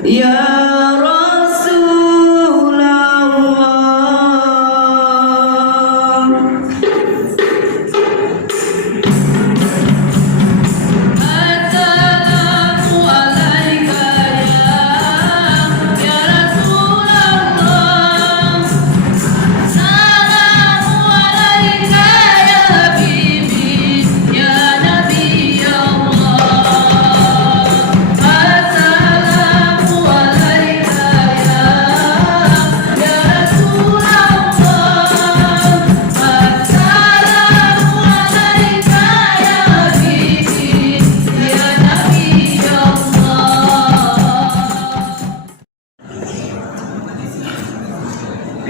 Ya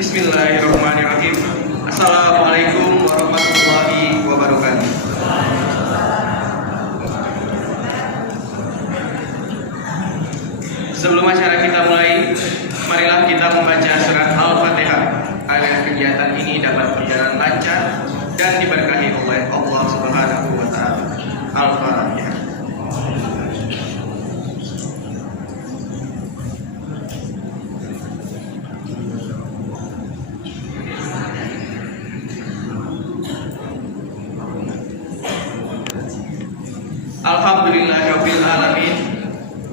Bismillahirrahmanirrahim. Assalamualaikum warahmatullahi wabarakatuh. Sebelum acara kita mulai, marilah kita membaca surat Al-Fatihah agar kegiatan ini dapat berjalan lancar dan diberkahi oleh Allah Subhanahu wa taala. Al-Fatihah. Alhamdulillahirabbil alamin.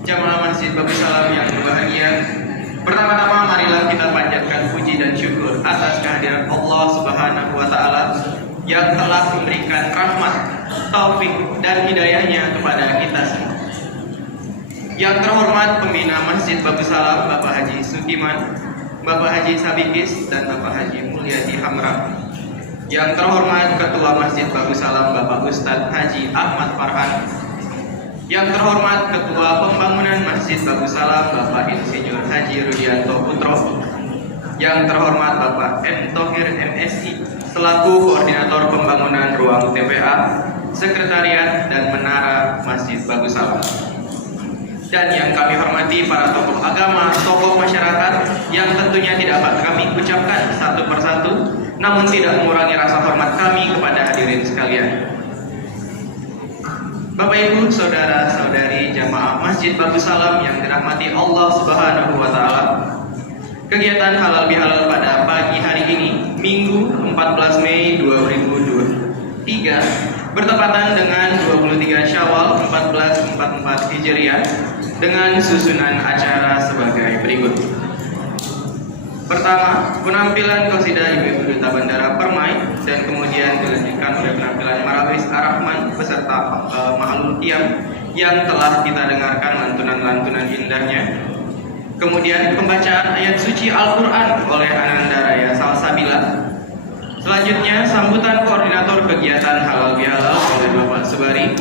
Jamaah Masjid Bagus Salam yang berbahagia, pertama-tama marilah kita panjatkan puji dan syukur atas kehadiran Allah Subhanahu wa taala yang telah memberikan rahmat, taufik dan hidayahnya kepada kita semua. Yang terhormat pembina Masjid Bagus Salam Bapak Haji Sukiman, Bapak Haji Sabikis dan Bapak Haji Mulyadi Hamra. Yang terhormat Ketua Masjid Bagus Salam Bapak Ustadz Haji Ahmad Farhan. Yang terhormat Ketua Pembangunan Masjid Bagus Salam Bapak Insinyur Haji Rudianto Putro. Yang terhormat Bapak M. Thohir MSI selaku Koordinator Pembangunan Ruang TPA, Sekretariat dan Menara Masjid Bagus Salam. Dan yang kami hormati para tokoh agama, tokoh masyarakat yang tentunya tidak dapat kami ucapkan satu persatu, namun tidak mengurangi rasa hormat kami kepada hadirin sekalian. Bapak Ibu, saudara-saudari jamaah Masjid Bagus Salam yang dirahmati Allah Subhanahu wa taala. Kegiatan halal bihalal pada pagi hari ini, Minggu 14 Mei 2023, bertepatan dengan 23 Syawal 1444 Hijriah dengan susunan acara sebagai berikut. Pertama, penampilan qasidah Ibu Duta Bandara Permai, dan kemudian dilanjutkan oleh penampilan Marawis Ar-Rahman beserta Ma'alul Qiyam yang telah kita dengarkan lantunan-lantunan indahnya. Kemudian pembacaan ayat suci Al-Quran oleh Ananda Raya Salsabila. Selanjutnya sambutan koordinator kegiatan halal bihalal oleh Bapak Subari.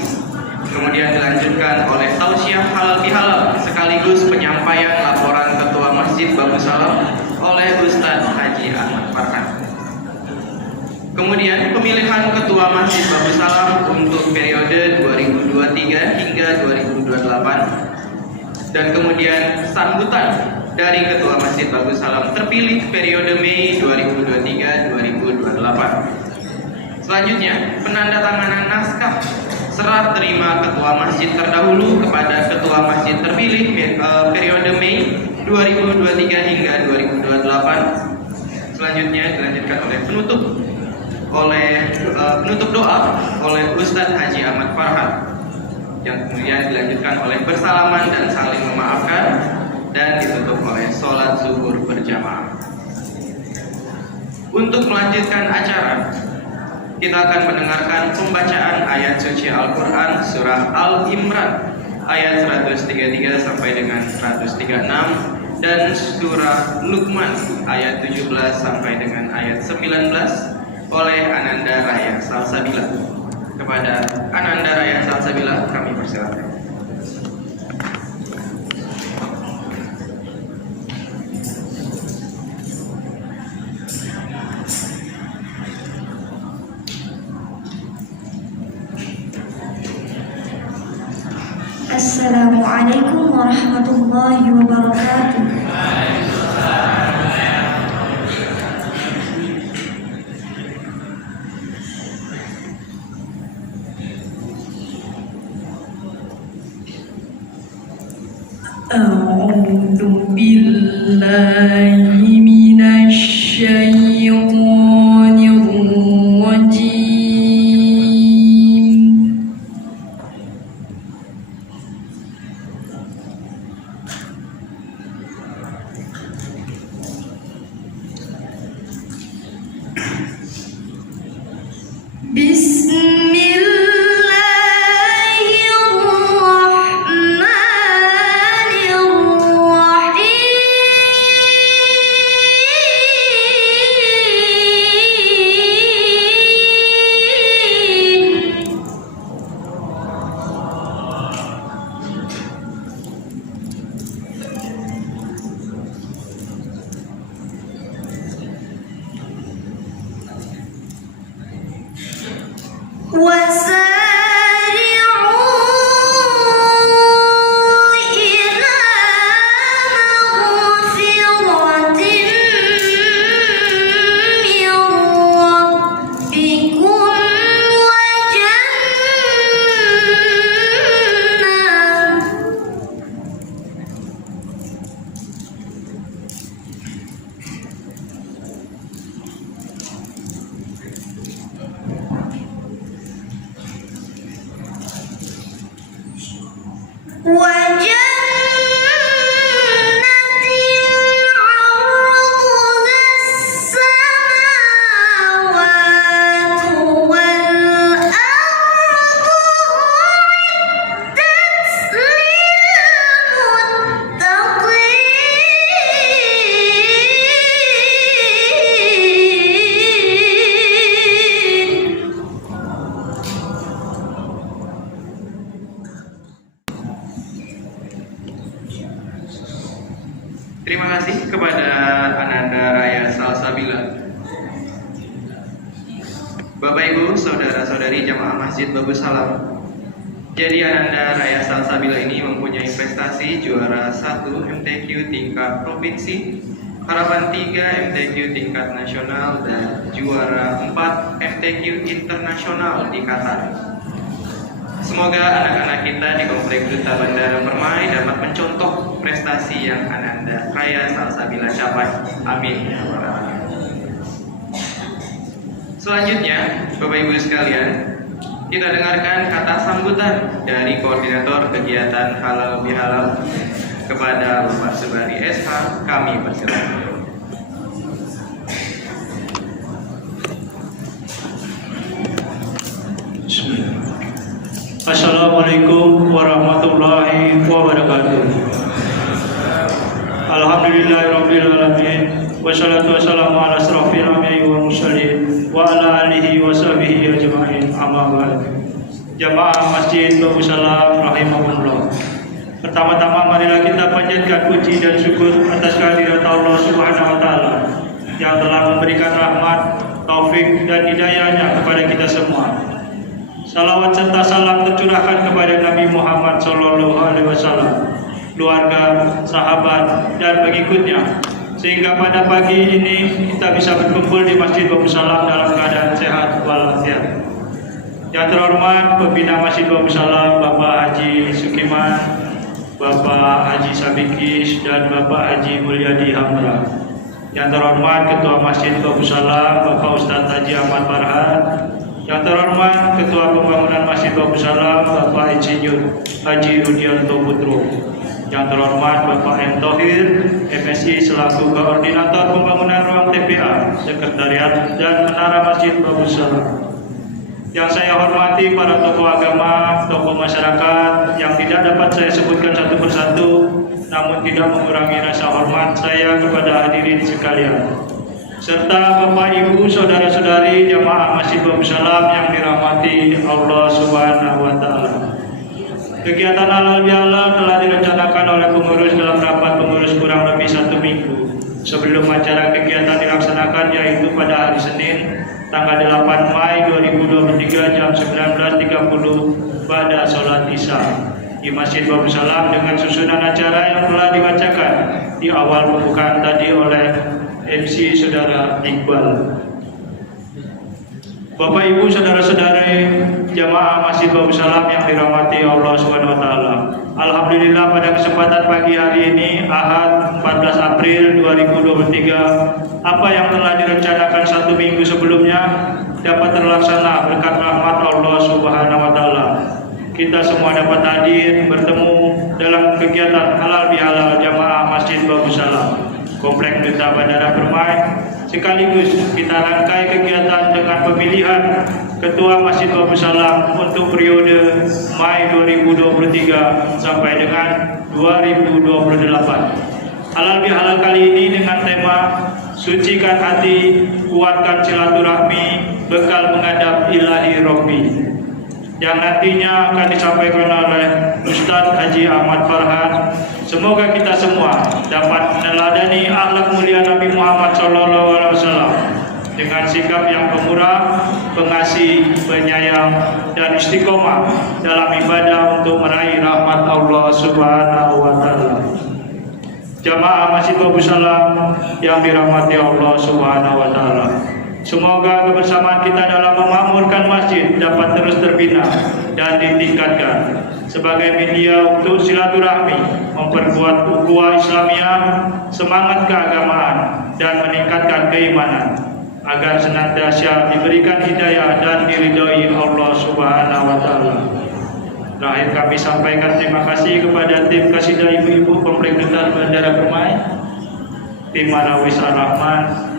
Kemudian dilanjutkan oleh tausiah halal bihalal sekaligus penyampaian laporan Ketua Masjid Bagus Salam oleh Ustadz Haji Ahmad Farhan. Kemudian pemilihan Ketua Masjid Bagus Salam untuk periode 2023 hingga 2028. Dan kemudian sambutan dari Ketua Masjid Bagus Salam terpilih periode Mei 2023-2028. Selanjutnya penandatanganan naskah serah terima Ketua Masjid terdahulu kepada Ketua Masjid terpilih periode Mei 2023 hingga 2028. Selanjutnya dilanjutkan oleh penutup doa oleh Ustadz Haji Ahmad Farhan, yang kemudian dilanjutkan oleh bersalaman dan saling memaafkan, dan ditutup oleh sholat zuhur berjamaah. Untuk melanjutkan acara, kita akan mendengarkan pembacaan ayat suci Al-Quran surah Al-Imran ayat 133 sampai dengan 136 dan surah Luqman ayat 17 sampai dengan ayat 19 oleh Ananda Raya Salsabila. Kepada Ananda Raya Salsabila kami persilakan. Assalamualaikum warahmatullahi wabarakatuh. أعوذ بالله من الشيطان الرجيم. بسم الله الرحمن الرحيم. وسارعوا إلى مغفرة من ربكم وجنة عرضها السماوات والأرض أعدت للمتقين. Terima kasih kepada Ananda Raya Salsabila. Bapak Ibu, saudara-saudari jamaah Masjid Babus Salam. Jadi Ananda Raya Salsabila ini mempunyai prestasi juara 1 MTQ tingkat provinsi, harapan 3 MTQ tingkat nasional, dan juara 4 MTQ internasional di Qatar. Semoga anak-anak kita di Komplek Duta Bandara Permai dapat mencontoh prestasi yang Ananda Raya Salsabila capai. Amin. Selanjutnya, Bapak Ibu sekalian, kita dengarkan kata sambutan dari Koordinator Kegiatan Halal Bihalal kepada Bapak Subari SH. Kami persilakan. Assalamualaikum warahmatullahi wabarakatuh. Alhamdulillahirrabbilalamin. Wassalatu wassalamu ala asrafil anbiya'i wal mursalin wa ala alihi wa sahbihi ajma'in. Amma ba'd. Jamaah Masjid Babus Salam rahimahullah. Pertama-tama marilah kita panjatkan puji dan syukur atas kehadirat Allah Subhanahu wa taala yang telah memberikan rahmat, taufik dan hidayahnya kepada kita semua. Salawat serta salam tercurahkan kepada Nabi Muhammad SAW, keluarga, sahabat, dan pengikutnya, sehingga pada pagi ini kita bisa berkumpul di Masjid Babus Salam dalam keadaan sehat walafiat. Yang terhormat Pembina Masjid Babus Salam Bapak Haji Sukiman, Bapak Haji Sabikis, dan Bapak Haji Mulyadi Hamra. Yang terhormat Ketua Masjid Babus Salam Bapak Ustadz Haji Ahmad Farhan. Yang terhormat Ketua Pembangunan Masjid Babus Salam Bapak Insinyur Haji Rudianto Putro. Yang terhormat Bapak M. Thohir, MSI selaku Koordinator Pembangunan Ruang TPA, Sekretariat dan Menara Masjid Babus Salam. Yang saya hormati para tokoh agama, tokoh masyarakat yang tidak dapat saya sebutkan satu persatu, namun tidak mengurangi rasa hormat saya kepada hadirin sekalian, serta Bapak Ibu, saudara-saudari jamaah Masjid Babus Salam yang dirahmati Allah Subhanahu wa taala. Kegiatan halal bihalal telah direncanakan oleh pengurus dalam rapat pengurus kurang lebih 1 minggu sebelum acara kegiatan dilaksanakan, yaitu pada hari Senin tanggal 8 Mei 2023 jam 19.30 pada sholat Isya di Masjid Babus Salam dengan susunan acara yang telah dibacakan di awal pembukaan tadi oleh MC Saudara Iqbal. Bapak Ibu saudara-saudari jamaah Masjid Babu Salam yang dirahmati Allah Subhanahu wa taala. Alhamdulillah pada kesempatan pagi hari ini Ahad 14 April 2023 apa yang telah direncanakan 1 minggu sebelumnya dapat terlaksana berkat rahmat Allah Subhanahu wa taala. Kita semua dapat hadir bertemu dalam kegiatan halal bihalal jamaah Masjid Babu Salam Komplek Duta Bandara Permai. Sekaligus kita rangkai kegiatan dengan pemilihan Ketua Masjid Babu Salam untuk periode Mei 2023 sampai dengan 2028. Halal bihalal kali ini dengan tema Sucikan Hati, Kuatkan Silaturahmi, Bekal Menghadap Ilahi Robbi, yang nantinya akan disampaikan oleh Ustadz Haji Ahmad Farhan. Semoga kita semua dapat meneladani akhlak mulia Nabi Muhammad SAW dengan sikap yang pemurah, pengasih, penyayang, dan istiqomah dalam ibadah untuk meraih rahmat Allah Subhanahu wa taala. Jamaah Masjid Babu Salam yang dirahmati Allah Subhanahu wa taala. Semoga kebersamaan kita dalam memakmurkan masjid dapat terus terbina dan ditingkatkan sebagai media untuk silaturahmi, memperkuat ukhuwah Islamiyah, semangat keagamaan, dan meningkatkan keimanan agar senantiasa diberikan hidayah dan diridhoi Allah Subhanahu wa taala. Terakhir kami sampaikan terima kasih kepada tim Kasidah Ibu-Ibu Komplek Duta Bandara Permai, tim Manawis Ar-Rahman,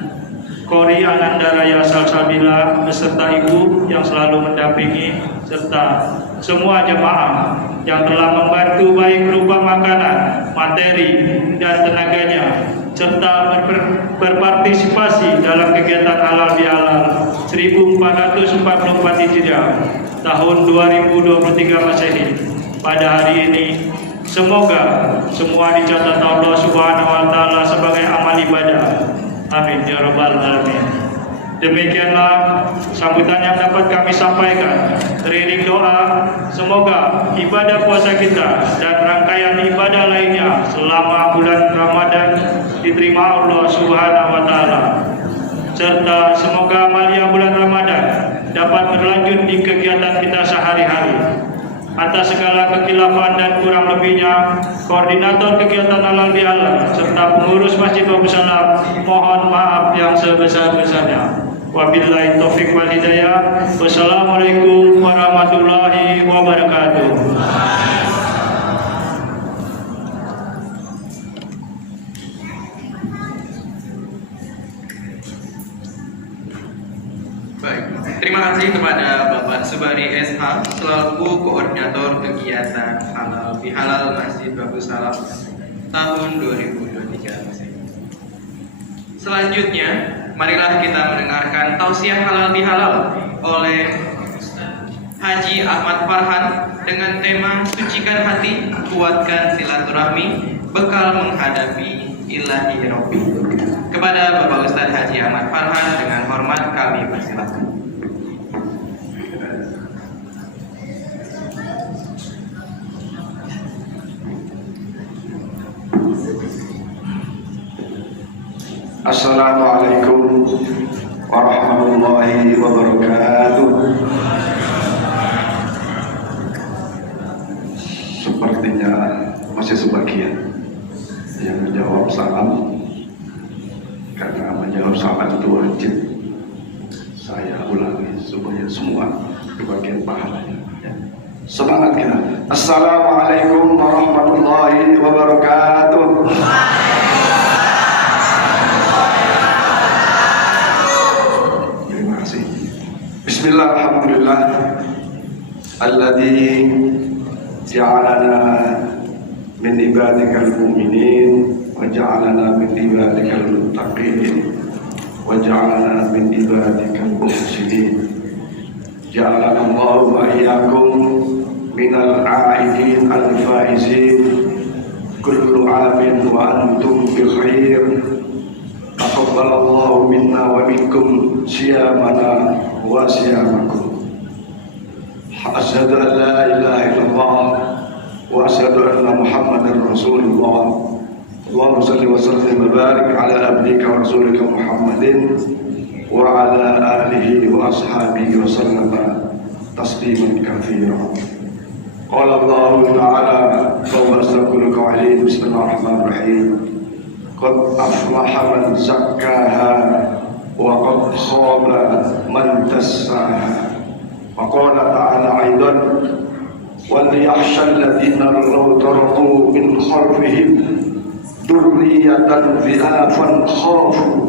Kori Ananda Raya Salsabila beserta ibu yang selalu mendampingi, serta semua jemaah yang telah membantu baik berupa makanan, materi, dan tenaganya, serta berpartisipasi dalam kegiatan halal bihalal 1444 Hijriah tahun 2023 Masehi pada hari ini. Semoga semua dicatat Allah Subhanahu wa taala sebagai amal ibadah. Amin ya rabbal alamin. Demikianlah sambutan yang dapat kami sampaikan. Teriring doa, semoga ibadah puasa kita dan rangkaian ibadah lainnya selama bulan Ramadan diterima Allah Subhanahu wa taala. Serta semoga amalia bulan Ramadan dapat berlanjut di kegiatan kita sehari-hari. Atas segala kekhilafan dan kurang lebihnya, koordinator kegiatan halal bihalal serta pengurus Masjid Babu Salam mohon maaf yang sebesar-besarnya. Wabillahi taufiq wal hidayah. Wassalamualaikum warahmatullahi wabarakatuh. Baik, terima kasih kepada Bapak Subari SH selaku koordinator kegiatan halal bihalal Masjid Babu Salam tahun 2023. Selanjutnya, marilah kita mendengarkan tausiah halal bihalal oleh Haji Ahmad Farhan dengan tema Sucikan Hati, Kuatkan Silaturahmi, Bekal Menghadapi Ilahi Robbi. Kepada Bapak Ustadz Haji Ahmad Farhan dengan hormat kami persilakan. Assalamualaikum warahmatullahi wabarakatuh. Sepertinya masih sebagian yang menjawab salam, karena menjawab salam itu wajib. Saya ulangi supaya semua kebagian pahalanya. Semangat kita. Assalamualaikum warahmatullahi wabarakatuh. Bismillah, alhamdulillah alladzi ja'alana min ibadikal mu'minin wa ja'alana min ibadikal muttaqin wa ja'alana min ibadikal muhsinin. Ja'alana Allahu wa iyyakum minal a'idin al-faizin kullu amin wa antum bi khair. Taqabbalallahu minna wa minkum siyamana wa siyamakum. Asyhadu an la ilaha illallah wa asyhadu anna Muhammadar Rasulullah. Allahumma shalli wa sallim wa barik ala abdika wa rasulika Muhammadin وعلى آله وأصحابه وسلم تسليما كثيرا. قال الله تعالى وهو أصدق القائلين بسم الله الرحمن الرحيم قد أفلح من زكاها وقد خاب من دساها. وقال تعالى أيضا وليخشى الذين لو تركوا من خلفهم ذرية ضعافا خافوا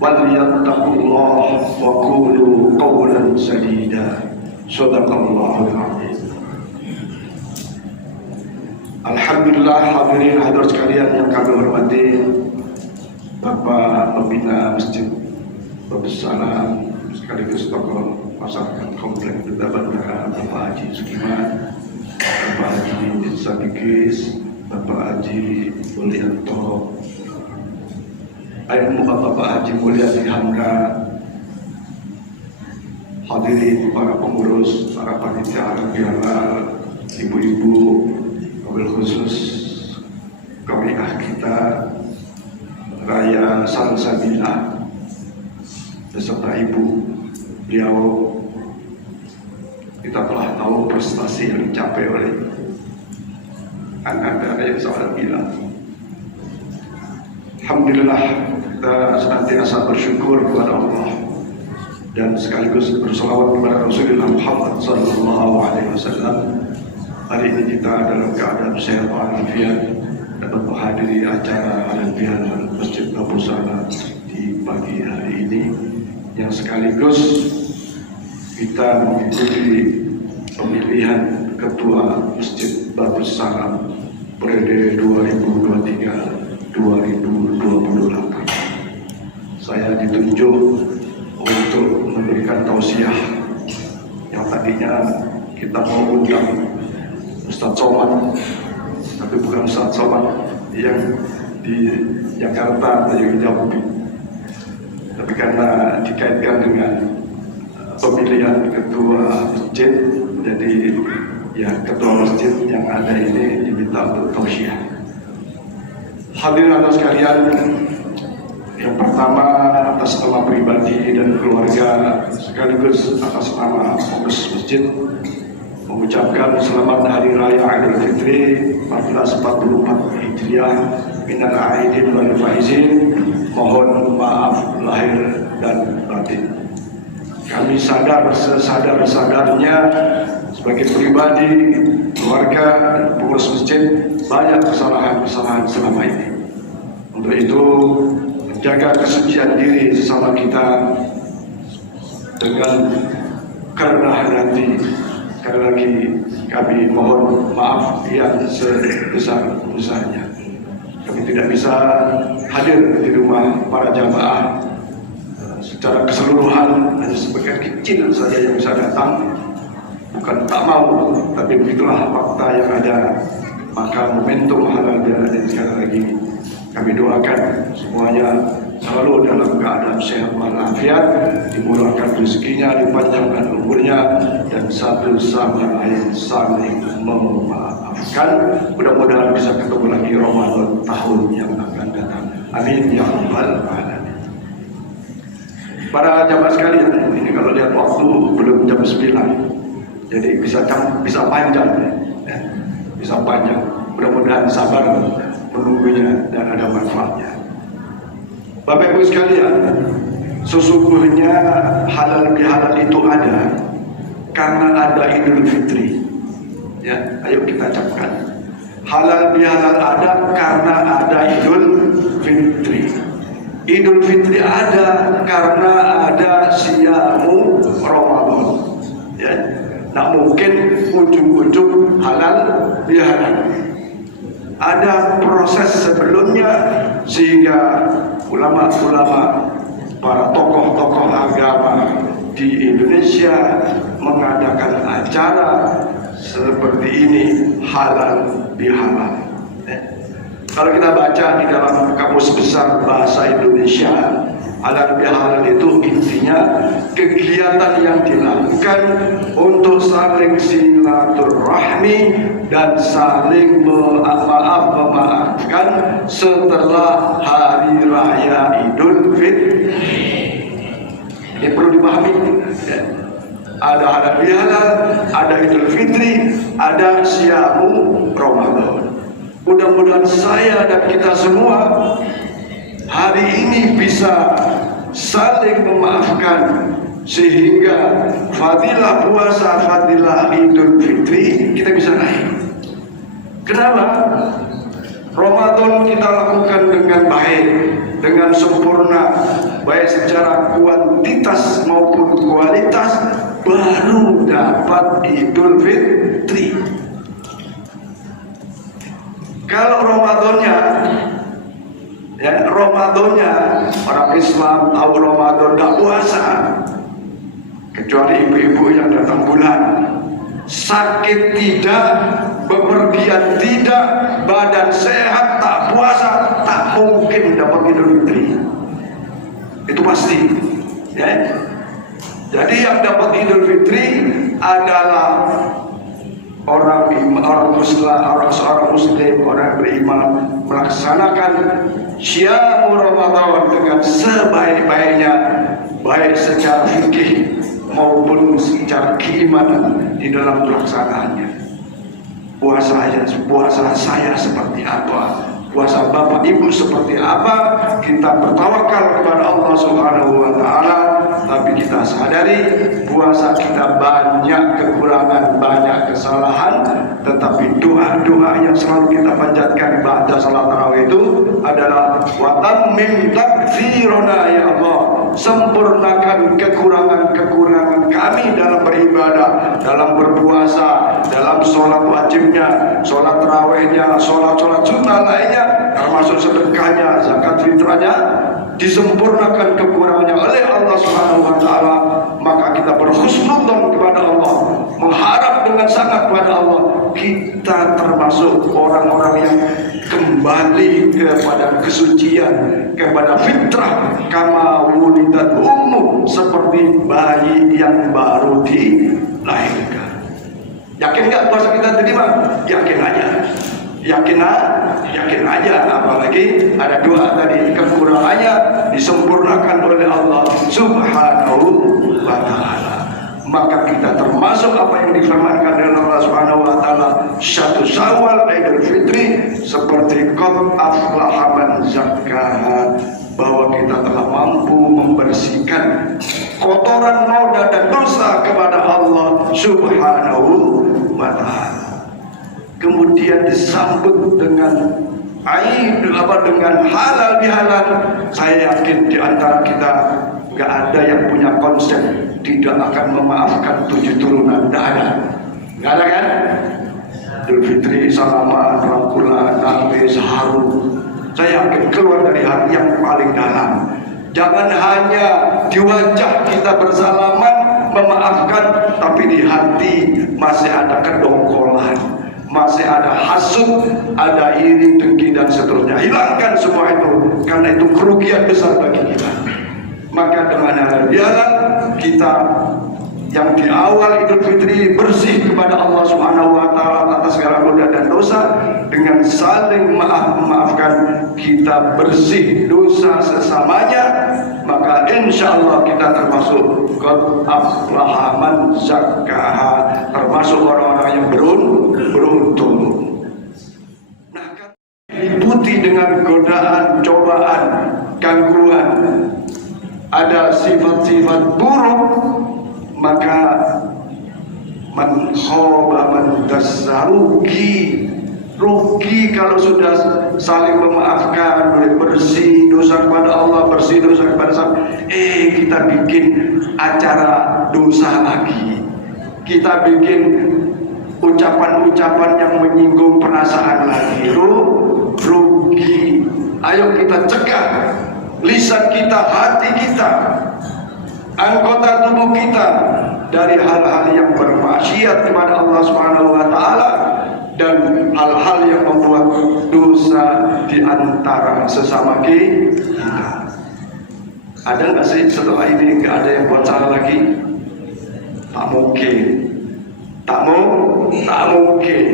وليتقوا الله وقولوا قولا سديدا. Sadaqallahul azim. Alhamdulillah, hadirin hadirat sekalian yang kami hormati, Bapak Pembina Masjid Babussalam sekaligus tokoh masyarakat komplek Duta Bandara, Bapak Haji Sukiman, Bapak Haji Sadikis, Bapak Haji Mulyanto, Bapak Haji Mulyadi Hamka, hadirin para pengurus, para panitia halal, ibu-ibu, mobil khusus kawiah kita Raya Salsabila beserta ibu beliau. Kita telah tahu prestasi yang dicapai oleh anak Raya Salsabila. Alhamdulillah, kita senantiasa bersyukur kepada Allah dan sekaligus berselawat kepada Rasulullah Muhammad SAW. Hari ini kita dalam keadaan sehat walafiat dapat menghadiri acara halal Masjid Babussalam di pagi hari ini, yang sekaligus kita mengikuti pemilihan Ketua Masjid Babussalam periode 2023-2028. Saya ditunjuk untuk memberikan tausiah yang tadinya kita mau undang Ustaz Somad, tapi bukan Ustaz Somad yang di Jakarta atau yang di Jambi, tapi karena dikaitkan dengan pemilihan ketua masjid, jadi ya ketua masjid yang ada ini diminta untuk tausiah. Hadirin sekalian, yang pertama atas nama pribadi dan keluarga sekaligus atas nama pengurus masjid mengucapkan selamat Hari Raya Idul Fitri 1444 Hijriah minal aidin wal faizin. Mohon maaf lahir dan batin. Kami sadar sesadar-sadarnya sebagai pribadi, keluarga, dan pengurus masjid banyak kesalahan-kesalahan selama ini. Untuk itu jaga kesucian diri sesama kita dengan kerendahan hati. Sekali lagi kami mohon maaf yang sebesar-besarnya. Kami tidak bisa hadir di rumah para jamaah secara keseluruhan, hanya sebagian kecil saja yang bisa datang. Bukan tak mau, tapi begitulah fakta yang ada. Maka momentum halal bihalal ini sekali lagi kami doakan semuanya selalu dalam keadaan sehat walafiat, dimurahkan rezekinya, dipanjangkan umurnya, dan satu sama lain saling memaafkan. Mudah-mudahan bisa ketemu lagi Ramadan tahun yang akan datang. Amin ya rabbal alamin. Para jamaah sekalian, ini kalau lihat waktu belum jam 9, jadi bisa panjang, ya. Bisa panjang. Mudah-mudahan sabar menunggunya dan ada manfaatnya. Bapak Ibu sekalian, sesungguhnya halal bihalal itu ada karena ada Idul Fitri. Ya, ayo kita ucapkan. Halal bihalal ada karena ada Idul Fitri. Idul Fitri ada karena ada siamu Ramadan. Ya, tak mungkin ujung-ujung halal bihalal. Ada proses sebelumnya sehingga ulama-ulama, para tokoh-tokoh agama di Indonesia mengadakan acara seperti ini, halal bihalal. Kalau kita baca di dalam Kamus Besar Bahasa Indonesia, halal bihalal itu intinya kegiatan yang dilakukan untuk saling silaturahmi dan saling memaafkan setelah Hari Raya Idul Fitri. Ini perlu dipahami. Ya. Ada halal bihalal, ada Idul Fitri, ada Syamu Ramadan. Mudah-mudahan saya dan kita semua hari ini bisa saling memaafkan sehingga fadilah puasa, fadilah Idul Fitri kita bisa naik. Kenapa? Ramadan kita lakukan dengan baik, dengan sempurna, baik secara kuantitas maupun kualitas, baru dapat Idul Fitri. Kalau Ramadannya orang Islam tahu Ramadan tidak puasa, kecuali ibu-ibu yang datang bulan, sakit tidak, bepergian tidak, badan sehat tak puasa, tak mungkin dapat Idul Fitri. Itu pasti. Ya. Jadi yang dapat Idul Fitri adalah seorang muslim, orang beriman melaksanakan Syamu Ramadan dengan sebaik-baiknya, baik secara fikih maupun secara keimanan di dalam pelaksanaannya. Puasa saya seperti apa? Puasa Bapak Ibu seperti apa? Kita bertawakal kepada Allah Subhanahu wa taala, tapi kita sadari puasa kita banyak kekurangan, banyak kesalahan, tetapi doa-doa yang selalu kita panjatkan ba'da salat tarawih itu adalah wa tammim takfiruna ya Allah, sempurnakan kekurangan-kekurangan kami dalam beribadah, dalam berpuasa, dalam sholat wajibnya, sholat tarawihnya, sholat sunnah lainnya, termasuk sedekahnya, zakat fitrahnya, disempurnakan kekurangannya oleh Allah Subhanahu wa taala. Maka kita berhusnudzon kepada Allah, mengharap dengan sangat kepada Allah, kita termasuk orang-orang yang kembali kepada kesucian, kepada fitrah, kama wulidat ummu, seperti bayi yang baru dilahirkan. Yakin nggak puasa kita terima? Yakin aja. Yakin aja, apalagi ada doa tadi, kekurangannya disempurnakan oleh Allah Subhanahu wa taala. Maka kita termasuk apa yang difirmankan oleh Allah Subhanahu wa taala, Syahru Syawal, Idul Fitri, seperti qad aflaha man zakkaha, bahwa kita telah mampu membersihkan kotoran noda dan dosa kepada Allah Subhanahu wa taala. Kemudian disambut dengan dengan halal bihalal. Saya yakin di antara kita nggak ada yang punya konsep tidak akan memaafkan 7 turunan. Nggak ada kan? Idul Fitri, salaman, rangkulan, nangis, haru. Saya yakin keluar dari hati yang paling dalam. Jangan hanya di wajah kita bersalaman memaafkan, tapi di hati masih ada kedongkolan, masih ada hasud, ada iri, dengki, dan seterusnya. Hilangkan semua itu, karena itu kerugian besar bagi kita. Maka dengan halal bihalal kita yang di awal Idul Fitri bersih kepada Allah Subhanahu wa taala atas segala noda dan dosa, dengan saling memaafkan kita bersih dosa sesamanya, maka insya Allah kita termasuk qad aflaha man zakkaha, termasuk orang-orang yang beruntung. Nah, diikuti dengan godaan, cobaan, gangguan, ada sifat-sifat buruk, maka man khaba man dassa, rugi kalau sudah saling memaafkan, boleh bersih dosa kepada Allah, bersih dosa kepada sama. Kita bikin acara dosa lagi, kita bikin ucapan-ucapan yang menyinggung perasaan lagi, rugi. Ayo kita cegah lisan kita, hati kita, anggota tubuh kita dari hal-hal yang bermaksiat kepada Allah Subhanahu wa taala dan hal-hal yang membuat dosa di antara sesama kita. Ada nggak sih setelah ini nggak ada yang buat salah lagi? Tak mungkin. Tak mungkin.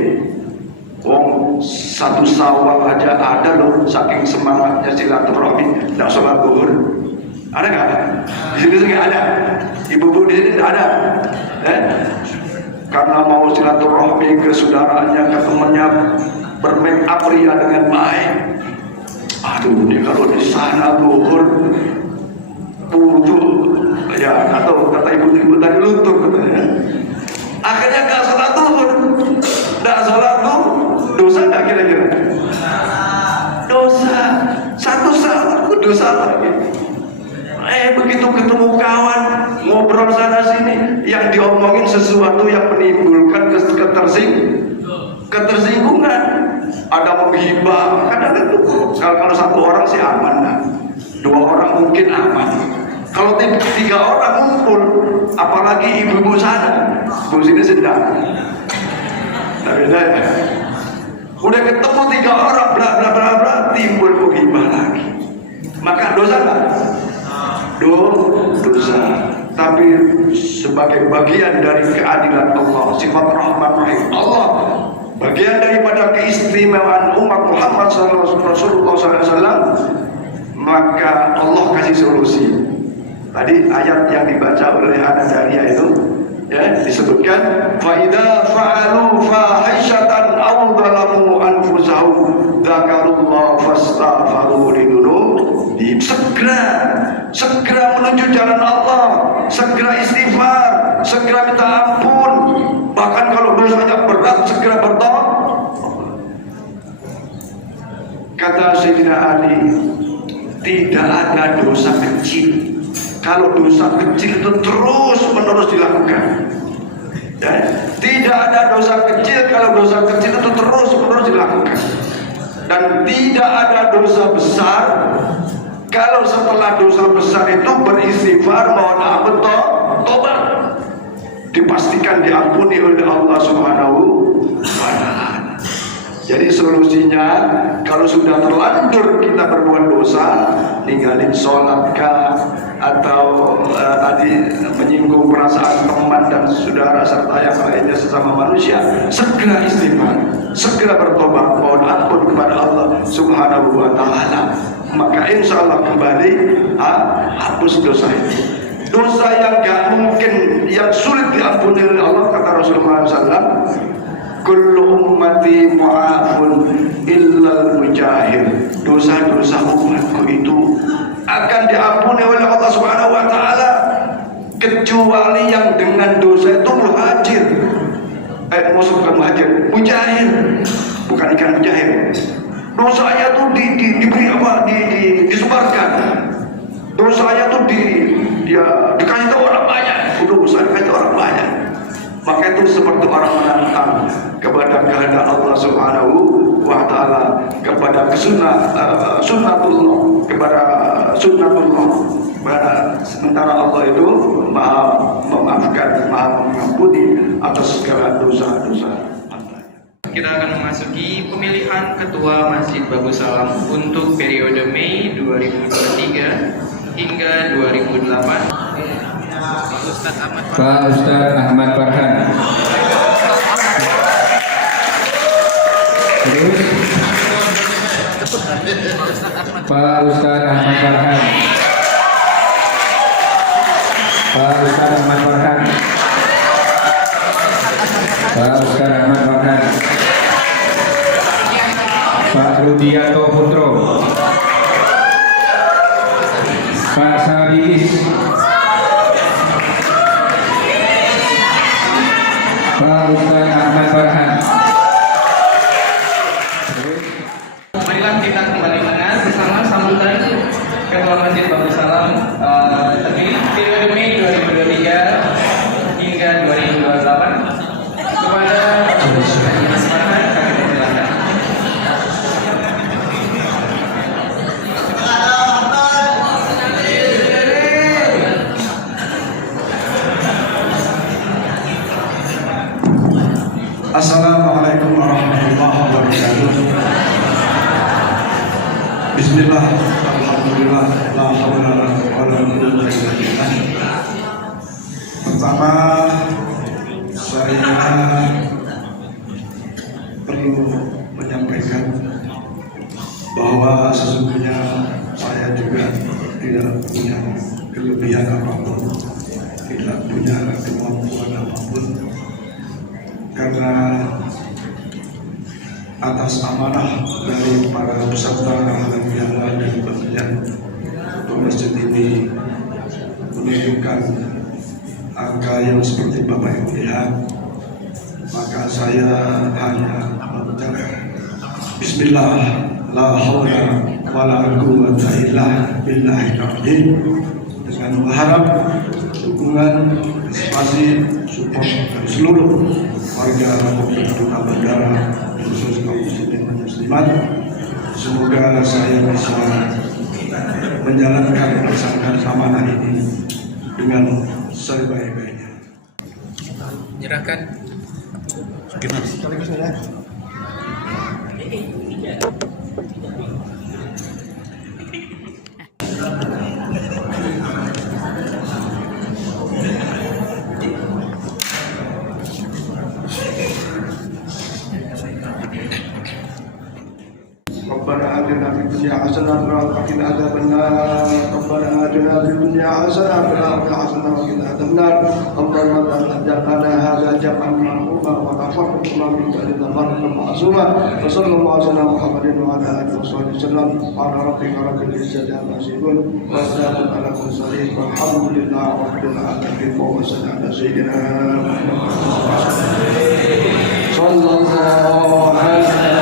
Wong 1 Syawal aja ada loh, saking semangatnya silaturahmi, nggak sholat zuhur. Ada nggak? Di sini nggak ada. Ibu-ibu di sini nggak ada. Karena mau silaturahmi ke saudaranya, ke temannya, bermake up ria dengan baik. Aduh, dia kalau di sana luhur, ya atau kata ibu-ibu tadi luntur katanya. Akhirnya nggak salat duhur, nggak salat duhur, dosa nggak kira-kira? Dosa, satu salah dosa lagi. Begitu ketemu kawan, ngobrol sana sini, yang diomongin sesuatu yang menimbulkan ketersinggungan. Ada menghibah, kadang itu kalau satu orang sih aman, nah. 2 orang mungkin aman. Kalau 3 orang ngumpul, apalagi ibu-ibu sana, ibu sini sedang. Tapi udah ketemu 3 orang, bla bla bla bla, timbul menghibah lagi. Maka dosa nggak? Dosa. Tapi sebagai bagian dari keadilan Allah, sifat rahman rahim Allah, bagian daripada keistimewaan umat Muhammad SAW, maka Allah kasih solusi. Tadi ayat yang dibaca oleh anak Daria itu, ya, disebutkan faida fa'alu fahishatan aw zalamu anfusahum dzakarullah fastaghfaru lidunubihim. Segera menuju jalan Allah, segera istighfar, segera minta ampun. Bahkan kalau dosanya berat, segera bertobat. Kata Sayyidina Ali, tidak ada dosa kecil. Kalau dosa kecil itu terus menerus dilakukan, ya. Tidak ada dosa kecil kalau dosa kecil itu terus menerus dilakukan. Dan tidak ada dosa besar kalau setelah dosa besar itu beristighfar, mohon ampun, tobat, dipastikan diampuni oleh Allah Subhanahu wa Ta'ala. Jadi solusinya, kalau sudah terlanjur kita berbuat dosa, ninggalin sholat kah, atau tadi menyinggung perasaan teman dan saudara serta yang lainnya sesama manusia, segera istighfar, segera bertobat, mohon ampun kepada Allah Subhanahu wa Ta'ala. Maka insya Allah kembali hapus dosa itu. Dosa yang gak mungkin, yang sulit diampuni oleh Allah, kata Rasulullah SAW, kullu ummati mu'afun illal mujahir. Dosa-dosa umatku itu akan diampuni oleh Allah Subhanahu wa Ta'ala kecuali yang dengan dosa itu muhajir. Bukan muhajir, mujahir, bukan ikan mujahir. Dosanya tuh diberi apa? Disebarkan. Dosanya tuh dikasih tahu orang banyak. Udah usah dikasih orang banyak. Maka itu seperti orang menantang kepada kehendak Allah Subhanahu wa Ta'ala, kepada sunnatullah, kepada sunnatullah. Sementara Allah itu Maha memaafkan, Maha mengampuni atas segala dosa-dosa. Kita akan memasuki pemilihan Ketua Masjid Bagus Salam untuk periode Mei 2023 hingga 2008. Pak Ustadz Ahmad Farhan. Pak Ustadz Ahmad Farhan. Pak Ustadz Ahmad Farhan. Pak Ustadz Ahmad Farhan. Pak Rudianto Putro. Pak Sabiis. Pak Ustadz Ahmad Farhan. Marilah kita kembali mendengar bersama sambutan Ketua Masjid Bagus Salam terpilih periode Mei 2023 hingga 2028 kepada Mas Farhan, kami persilakan. Assalamualaikum warahmatullahi wabarakatuh. Bismillah, alhamdulillah, la haula wala quwwata illa billah. Pertama, saya perlu menyampaikan bahwa sesungguhnya saya juga tidak punya kelebihan apapun, tidak punya kemampuan apapun, karena atas amanah dari para peserta halal bihalal dan pembelian masjid ini menunjukkan angka yang seperti Bapak Ibu lihat, maka saya hanya mengucapkan Bismillah, la haula wala quwwata illa billahil azim, dengan mengharap dukungan, partisipasi, support dari seluruh warga Republik Kota Bandara, khusus kaum muslimin dan muslimat. Semoga saya bisa menjalankan melaksanakan amanah ini dengan sebaik-baiknya. Menyerahkan. ربنا آتنا في الدنيا حسنة وقنا عذاب النار. ربنا آتنا في الدنيا حسنة وفي الآخرة حسنة وقنا عذاب النار. اللهم جعلنا هذا جمعا مرحوما وتفرقنا من بعد تفرقا معصوما. وصلى الله على سيدنا محمد وعلى آله وصحبه وسلم. سبحان ربك رب العزة عما يصفون وسلام على المرسلين والحمد لله رب العالمين. اللهم صل على سيدنا محمد صلى الله عليه وسلم.